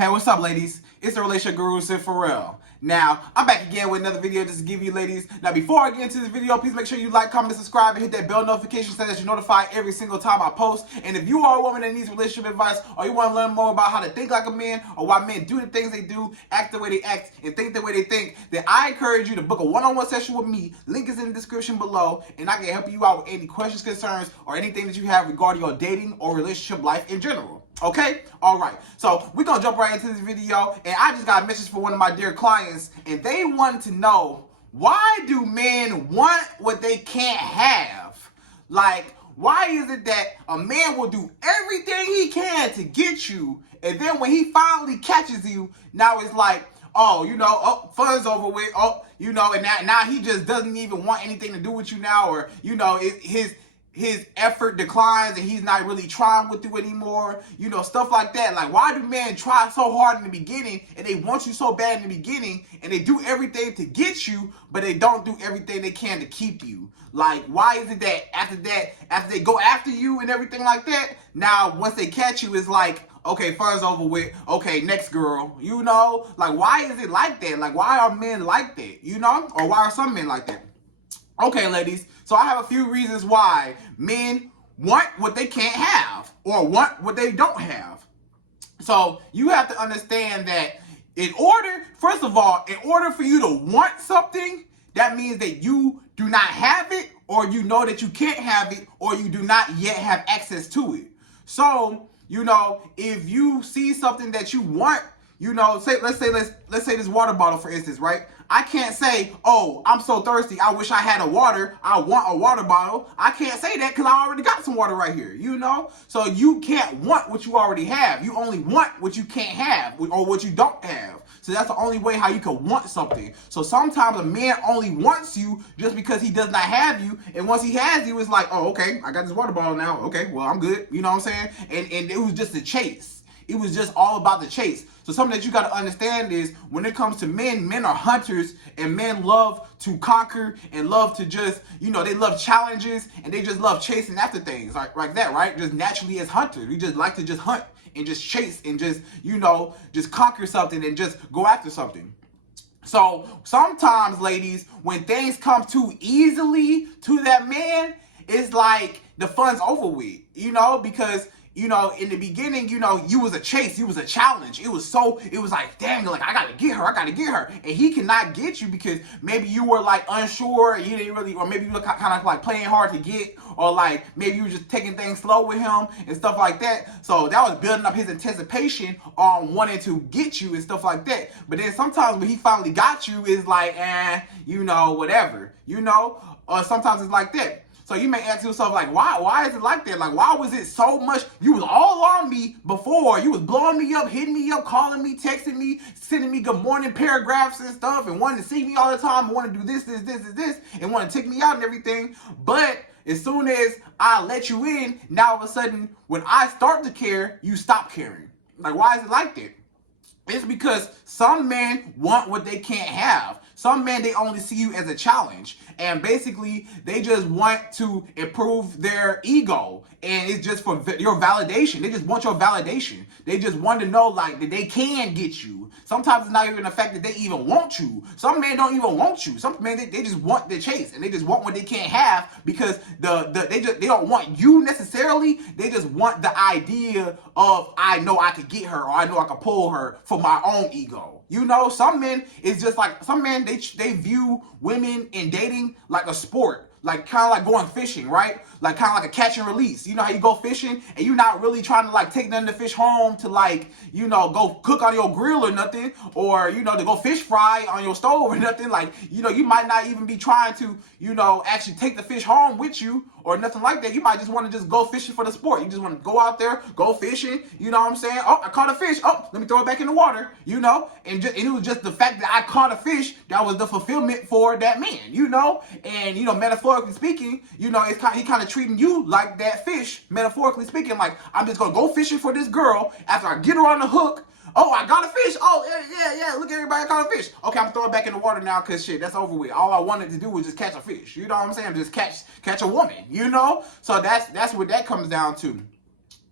Hey, what's up, ladies? It's the relationship guru, Sydd Ferrell. Now, I'm back again with another video just to give you ladies. Now, before I get into this video, please make sure you like, comment, subscribe, and hit that bell notification so that you're notified every single time I post. And if you are a woman that needs relationship advice, or you want to learn more about how to think like a man, or why men do the things they do, act the way they act, and think the way they think, then I encourage you to book a one-on-one session with me. Link is in the description below, and I can help you out with any questions, concerns, or anything that you have regarding your dating or relationship life in general. Okay? Alright. So, we're going to jump right into this video. And I just got a message from one of my dear clients. And they wanted to know, why do men want what they can't have? Like, why is it that a man will do everything he can to get you, and then when he finally catches you, now it's like, fun's over with, and now he just doesn't even want anything to do with you now, or, his effort declines and he's not really trying with you anymore, stuff like that. Like, why do men try so hard in the beginning and they want you so bad in the beginning and they do everything to get you, but they don't do everything they can to keep you? Like, why is it that after they go after you and everything like that, now once they catch you, it's like, okay, fun's over with, okay, next girl, Like, why is it like that? Like, why are men like that, or why are some men like that? Okay, ladies, so I have a few reasons why men want what they can't have or want what they don't have. So you have to understand that first of all, in order for you to want something, that means that you do not have it, or you know that you can't have it, or you do not yet have access to it. So, if you see something that you want, let's say this water bottle, for instance, right? I can't say, oh, I'm so thirsty, I wish I had a water, I want a water bottle. I can't say that because I already got some water right here, So you can't want what you already have. You only want what you can't have, or what you don't have. So that's the only way how you can want something. So sometimes a man only wants you just because he does not have you, and once he has you, it's like, oh, okay, I got this water bottle now, okay, well, I'm good, you know what I'm saying? And it was just a chase. It was just all about the chase. So something that you got to understand is, when it comes to men are hunters, and men love to conquer and love to just, they love challenges, and they just love chasing after things like that, right? Just naturally as hunters, we just like to just hunt and just chase and just, just conquer something and just go after something. So sometimes, ladies, when things come too easily to that man, it's like the fun's over with, because in the beginning, you was a chase, you was a challenge. It was like, dang, like, I gotta get her. And he cannot get you because maybe you were like unsure, you didn't really, or maybe you were kind of like playing hard to get, or like maybe you were just taking things slow with him and stuff like that. So that was building up his anticipation on wanting to get you and stuff like that. But then sometimes when he finally got you, it's like, whatever, or sometimes it's like that. So you may ask yourself, like, why is it like that? Like, why was it so much? You was all on me before. You was blowing me up, hitting me up, calling me, texting me, sending me good morning paragraphs and stuff, and wanting to see me all the time, and want to do this, and want to take me out and everything. But as soon as I let you in, now all of a sudden, when I start to care, you stop caring. Like, why is it like that? It's because some men want what they can't have. Some men, they only see you as a challenge. And basically, they just want to improve their ego. And it's just for your validation. They just want your validation. They just want to know, like, that they can get you. Sometimes it's not even the fact that they even want you. Some men don't even want you. Some men, they just want the chase. And they just want what they can't have because they don't want you necessarily. They just want the idea of, I know I could get her, or I know I could pull her for my own ego. Some men, it's just like, some men, they view women in dating like a sport, like kind of like going fishing, right? Like kind of like a catch and release. You know how you go fishing and you're not really trying to like take none of the fish home to like, go cook on your grill or nothing, or, to go fish fry on your stove or nothing. Like, you might not even be trying to, actually take the fish home with you or nothing like that. You might just want to just go fishing for the sport. You just want to go out there, go fishing, you know what I'm saying? Oh, I caught a fish. Oh, let me throw it back in the water, and it was just the fact that I caught a fish that was the fulfillment for that man, and, metaphorically speaking, he kind of treating you like that fish, metaphorically speaking. Like, I'm just going to go fishing for this girl after I get her on the hook. Oh, I got a fish. Oh, yeah. Look at everybody, I caught a fish. Okay, I'm throwing it back in the water now because shit, that's over with. All I wanted to do was just catch a fish. You know what I'm saying? Just catch a woman, So that's what that comes down to.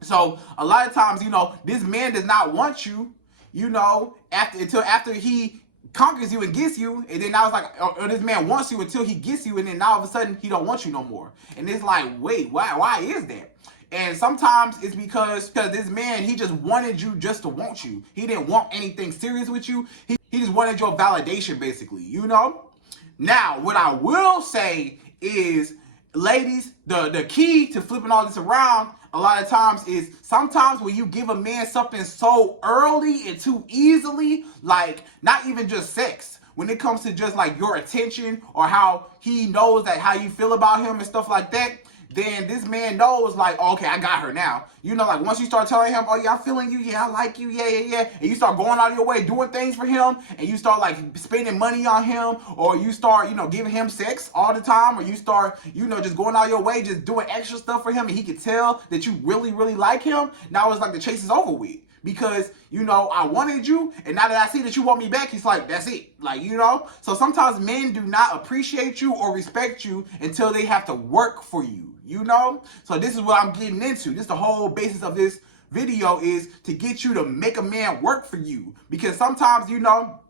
So a lot of times, this man does not want you. you know, after he conquers you and gets you, and then now it's like, or this man wants you until he gets you, and then now all of a sudden he don't want you no more. And it's like, wait, why is that? And sometimes it's because this man, he just wanted you just to want you. He didn't want anything serious with you. He just wanted your validation, basically, you know? Now, what I will say is, ladies, the key to flipping all this around a lot of times is sometimes when you give a man something so early and too easily, like not even just sex, when it comes to just like your attention or how he knows that how you feel about him and stuff like that, then this man knows like, oh, okay, I got her now. You know, like once you start telling him, oh yeah, I'm feeling you, yeah, I like you, yeah, and you start going out of your way doing things for him, and you start like spending money on him, or you start, you know, giving him sex all the time, or you start, you know, just going out of your way, just doing extra stuff for him, and he can tell that you really, really like him. Now it's like the chase is over with. Because, you know, I wanted you, and now that I see that you want me back, he's like, that's it. Like, you know? So sometimes men do not appreciate you or respect you until they have to work for you, you know? So this is what I'm getting into. This is the whole basis of this video, is to get you to make a man work for you. Because sometimes, you know,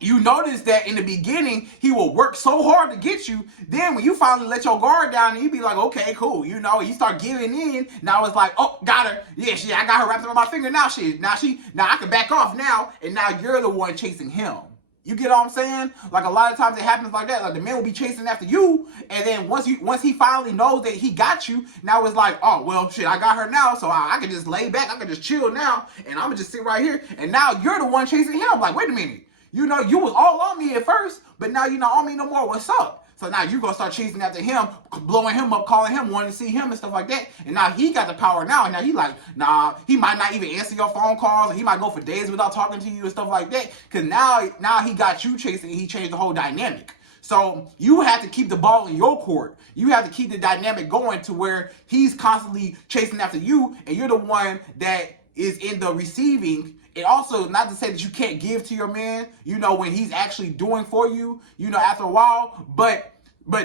you notice that in the beginning, he will work so hard to get you. Then when you finally let your guard down, and you be like, okay, cool. You know, you start giving in. Now it's like, oh, got her. Yeah, I got her wrapped around my finger. Now I can back off now. And now you're the one chasing him. You get what I'm saying? Like a lot of times it happens like that. Like the man will be chasing after you, and then once he finally knows that he got you, now it's like, oh well, shit, I got her now, so I can just lay back, I can just chill now, and I'm gonna just sit right here. And now you're the one chasing him. Like, wait a minute. You know, you was all on me at first, but now you're not on me no more. What's up? So now you're going to start chasing after him, blowing him up, calling him, wanting to see him and stuff like that. And now he got the power now. And now he like, nah, he might not even answer your phone calls. And he might go for days without talking to you and stuff like that. Because now he got you chasing, and he changed the whole dynamic. So you have to keep the ball in your court. You have to keep the dynamic going to where he's constantly chasing after you, and you're the one that is in the receiving. And also, not to say that you can't give to your man, you know, when he's actually doing for you, you know, after a while, but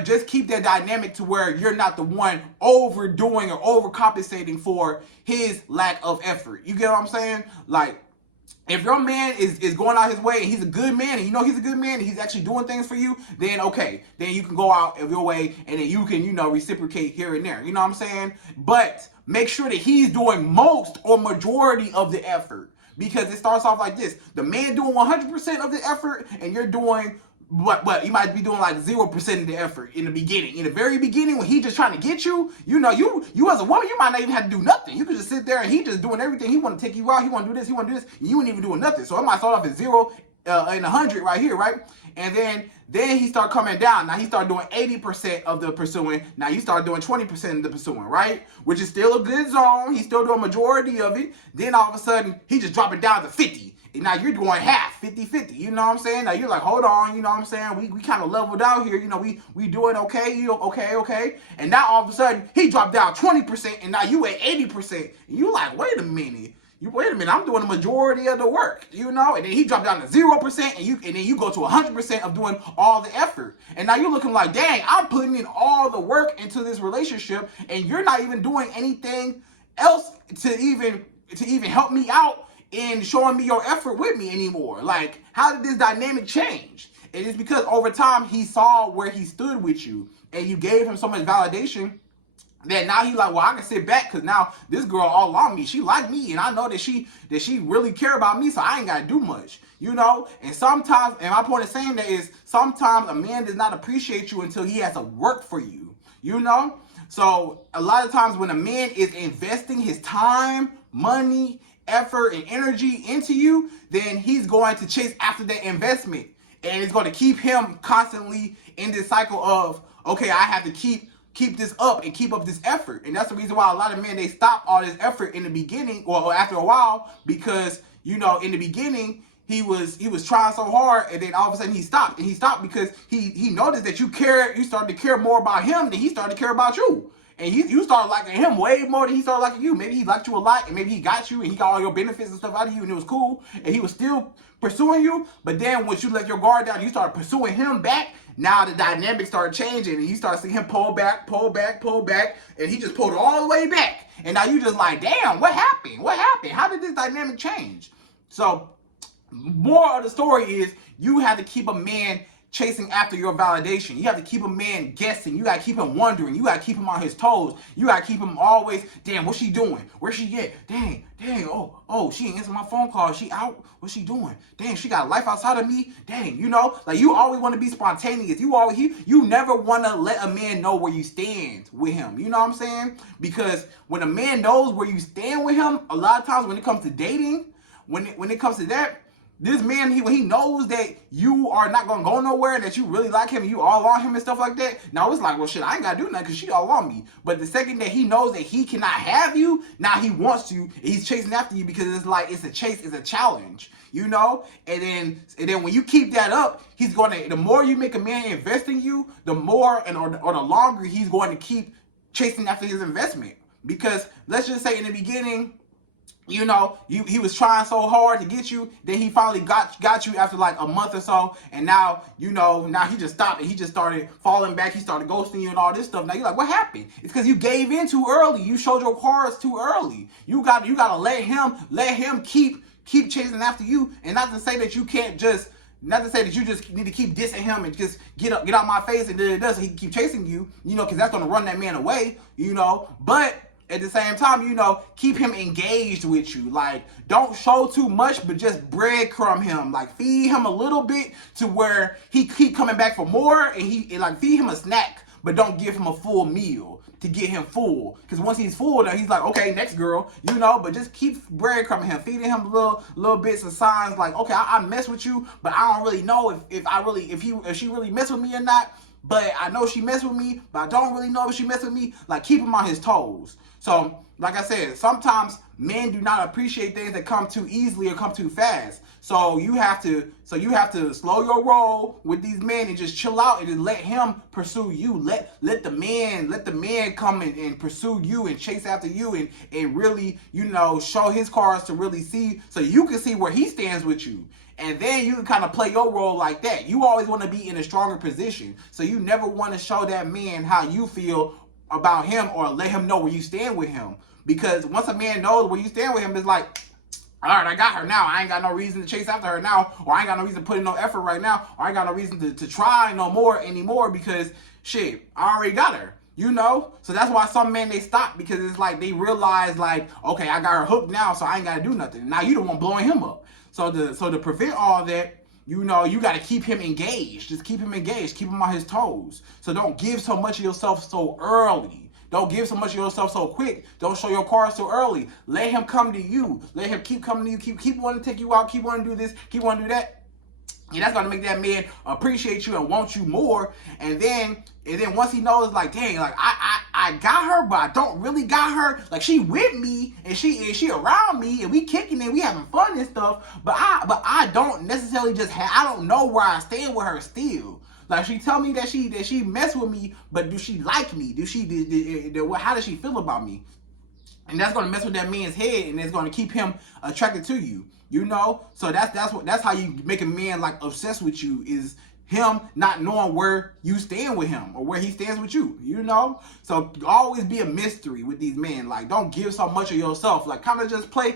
just keep that dynamic to where you're not the one overdoing or overcompensating for his lack of effort. You get what I'm saying? Like, if your man is going out his way and he's a good man, and you know he's a good man and he's actually doing things for you, then okay, then you can go out of your way and then you can, you know, reciprocate here and there. You know what I'm saying? But make sure that he's doing most or majority of the effort. Because it starts off like this. The man doing 100% of the effort, and you're doing what you might be doing like 0% of the effort in the beginning. In the very beginning, when he just trying to get you, you know, you as a woman, you might not even have to do nothing. You could just sit there and he just doing everything. He want to take you out. He want to do this. He want to do this. You ain't even doing nothing. So it might start off at 0 and 100 right here, right? And then he start coming down. Now he start doing 80% of the pursuing. Now you start doing 20% of the pursuing, right? Which is still a good zone. He's still doing majority of it. Then all of a sudden, he just drop it down to 50. And now you're doing half, 50-50. You know what I'm saying? Now you're like, hold on, you know what I'm saying? We kind of leveled out here. You know, we doing okay. You know, okay. And now all of a sudden, he dropped down 20%, and now you at 80%. And you like, wait a minute, I'm doing the majority of the work, you know? And then he dropped down to 0%, and then you go to 100% of doing all the effort. And now you're looking like, dang, I'm putting in all the work into this relationship, and you're not even doing anything else to even help me out in showing me your effort with me anymore. Like, how did this dynamic change? And it's because over time, he saw where he stood with you, and you gave him so much validation that now he like, well, I can sit back because now this girl all on me. She like me, and I know that she really care about me, so I ain't got to do much, you know? And sometimes, and my point of saying that is, sometimes a man does not appreciate you until he has to work for you, you know? So a lot of times when a man is investing his time, money, effort, and energy into you, then he's going to chase after that investment. And it's going to keep him constantly in this cycle of, okay, I have to keep this up and keep up this effort. And that's the reason why a lot of men, they stop all this effort in the beginning or after a while, because, you know, in the beginning, he was trying so hard, and then all of a sudden he stopped. And he stopped because he noticed that you started to care more about him than he started to care about you. And you started liking him way more than he started liking you. Maybe he liked you a lot, and maybe he got you, and he got all your benefits and stuff out of you, and it was cool. And he was still pursuing you. But then once you let your guard down, you started pursuing him back. Now the dynamic started changing, and you start seeing him pull back, and he just pulled all the way back. And now you just like, damn, what happened? How did this dynamic change? So More of the story is you have to keep a man chasing after your validation. You have to keep a man guessing. You gotta keep him wondering. You gotta keep him on his toes. You gotta keep him always, damn, what's she doing? Where's she at? Dang, oh, she ain't answering my phone call. She out? What's she doing? Dang, she got a life outside of me? Dang, like you always want to be spontaneous. You never want to let a man know where you stand with him. You know what I'm saying? Because when a man knows where you stand with him, a lot of times when it comes to dating, when it comes to that, this man, when he knows that you are not gonna go nowhere, that you really like him and you all on him and stuff like that, now it's like, well, shit, I ain't gotta do nothing because she all on me. But the second that he knows that he cannot have you, now he wants to, he's chasing after you because it's like, it's a chase, it's a challenge, And then when you keep that up, he's gonna, the more you make a man invest in you, the more or the longer he's going to keep chasing after his investment. Because let's just say in the beginning, he was trying so hard to get you, then he finally got you after like a month or so, and now, now he just stopped and he just started falling back, he started ghosting you and all this stuff. Now you're like, what happened? It's because you gave in too early. You showed your cards too early. You gotta let him keep chasing after you, and not to say that you just need to keep dissing him and just get out my face and so he can keep chasing you, because that's gonna run that man away, but at the same time, keep him engaged with you. Like, don't show too much, but just breadcrumb him. Like, feed him a little bit to where he keep coming back for more, and feed him a snack, but don't give him a full meal to get him full. Because once he's full, then he's like, okay, next girl, but just keep breadcrumbing him, feeding him little bits of signs like, okay, I mess with you, but I don't really know if she really mess with me or not. But I know she messed with me, but I don't really know if she messed with me. Like, keep him on his toes. So, like I said, sometimes men do not appreciate things that come too easily or come too fast. So you have to slow your roll with these men and just chill out and just let him pursue you. Let the man come and pursue you and chase after you and really, show his cards to really see, so you can see where he stands with you. And then you can kind of play your role like that. You always want to be in a stronger position. So you never want to show that man how you feel about him or let him know where you stand with him. Because once a man knows where you stand with him, it's like, all right, I got her now. I ain't got no reason to chase after her now. Or I ain't got no reason to put in no effort right now. Or I ain't got no reason to try no more anymore because, shit, I already got her. So that's why some men, they stop, because it's like they realize, like, okay, I got her hooked now, so I ain't got to do nothing. Now you the one blowing him up. So to prevent all that, you got to keep him engaged. Just keep him engaged. Keep him on his toes. So don't give so much of yourself so early. Don't give so much of yourself so quick. Don't show your cards so early. Let him come to you. Let him keep coming to you. Keep wanting to take you out. Keep wanting to do this. Keep wanting to do that. And that's gonna make that man appreciate you and want you more. And then once he knows, like, dang, like I got her, but I don't really got her. Like, she with me and she around me and we kicking it, we having fun and stuff. But I don't necessarily I don't know where I stand with her still. Like, she tell me that she mess with me, but do she like me? How does she feel about me? And that's gonna mess with that man's head, and it's gonna keep him attracted to you. So that's how you make a man like obsessed with you, is him not knowing where you stand with him or where he stands with you. So always be a mystery with these men. Like, don't give so much of yourself. Like, kind of just play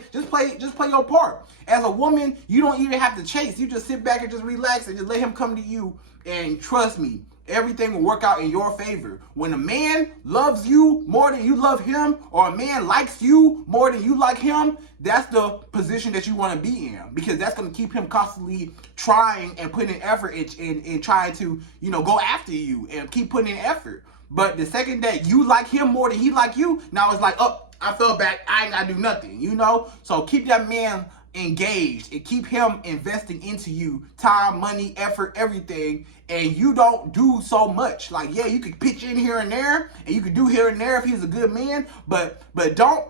your part. As a woman, you don't even have to chase. You just sit back and just relax and just let him come to you. And trust me, everything will work out in your favor. When a man loves you more than you love him, or a man likes you more than you like him, that's the position that you want to be in, because that's going to keep him constantly trying and putting in effort and trying to, go after you and keep putting in effort. But the second that you like him more than he like you, now it's like, oh, I fell back. I ain't got to do nothing, So keep that man engaged and keep him investing into you, time, money, effort, everything, and you don't do so much. Like, yeah, you could pitch in here and there, and you could do here and there if he's a good man, but don't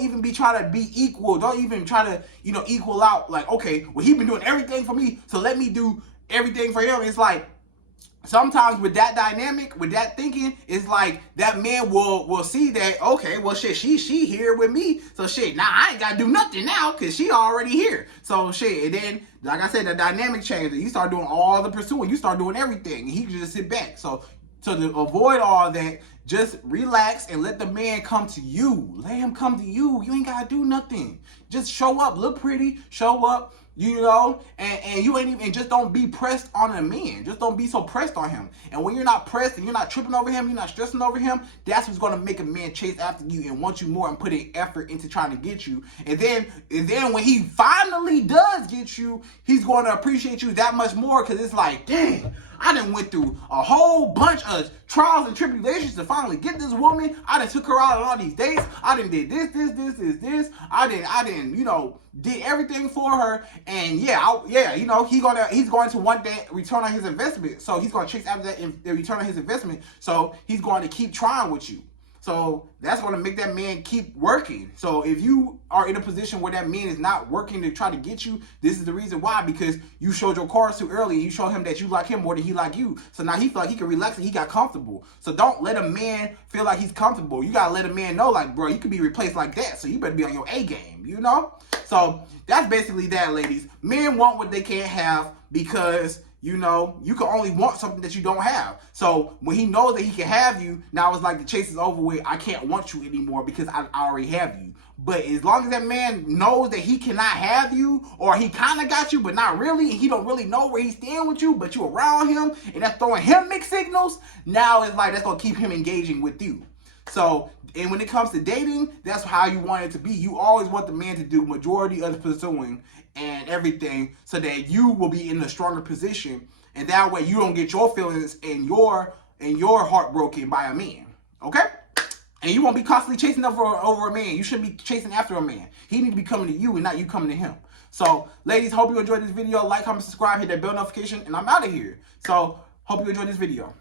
even be trying to be equal. Don't even try to equal out. Like, okay, well, he's been doing everything for me, so let me do everything for him. It's like, sometimes with that dynamic, with that thinking, it's like that man will see that, okay, well, shit, she here with me, so shit, now I ain't gotta do nothing now because she already here. So shit, and then, like I said, the dynamic changes. You start doing all the pursuing, you start doing everything, and he can just sit back. So to avoid all that, just relax and let the man come to you. Let him come to you. You ain't gotta do nothing. Just show up, look pretty, show up, you know, and you ain't even, just don't be pressed on a man. Just don't be so pressed on him. And when you're not pressed and you're not tripping over him, you're not stressing over him, that's what's gonna make a man chase after you and want you more and put an effort into trying to get you. And then when he finally does get you, he's gonna appreciate you that much more, because it's like, dang, I done went through a whole bunch of trials and tribulations to finally get this woman. I done took her out on all these dates. I done did this. I didn't, you know, did everything for her. And you know, he's going to one day return on his investment. So he's going to chase after that and return on his investment. So he's going to keep trying with you. So that's going to make that man keep working. So if you are in a position where that man is not working to try to get you, this is the reason why, because you showed your cards too early and you showed him that you like him more than he like you. So now he feel like he can relax and he got comfortable. So don't let a man feel like he's comfortable. You got to let a man know, like, bro, you can be replaced like that. So you better be on your A game, you know? So that's basically that, ladies. Men want what they can't have because, you know, you can only want something that you don't have. So when he knows that he can have you, now it's like the chase is over with. I can't want you anymore because I already have you. But as long as that man knows that he cannot have you, or he kind of got you, but not really, and he don't really know where he's standing with you, but you around him, and that's throwing him mixed signals, now it's like that's going to keep him engaging with you. So, and when it comes to dating, that's how you want it to be. You always want the man to do majority of the pursuing and everything, so that you will be in a stronger position, and that way you don't get your feelings and your heart broken by a man. Okay? And you won't be constantly chasing over a man. You shouldn't be chasing after a man. He need to be coming to you and not you coming to him. So, ladies, hope you enjoyed this video. Like, comment, subscribe, hit that bell notification, and I'm out of here. So, hope you enjoyed this video.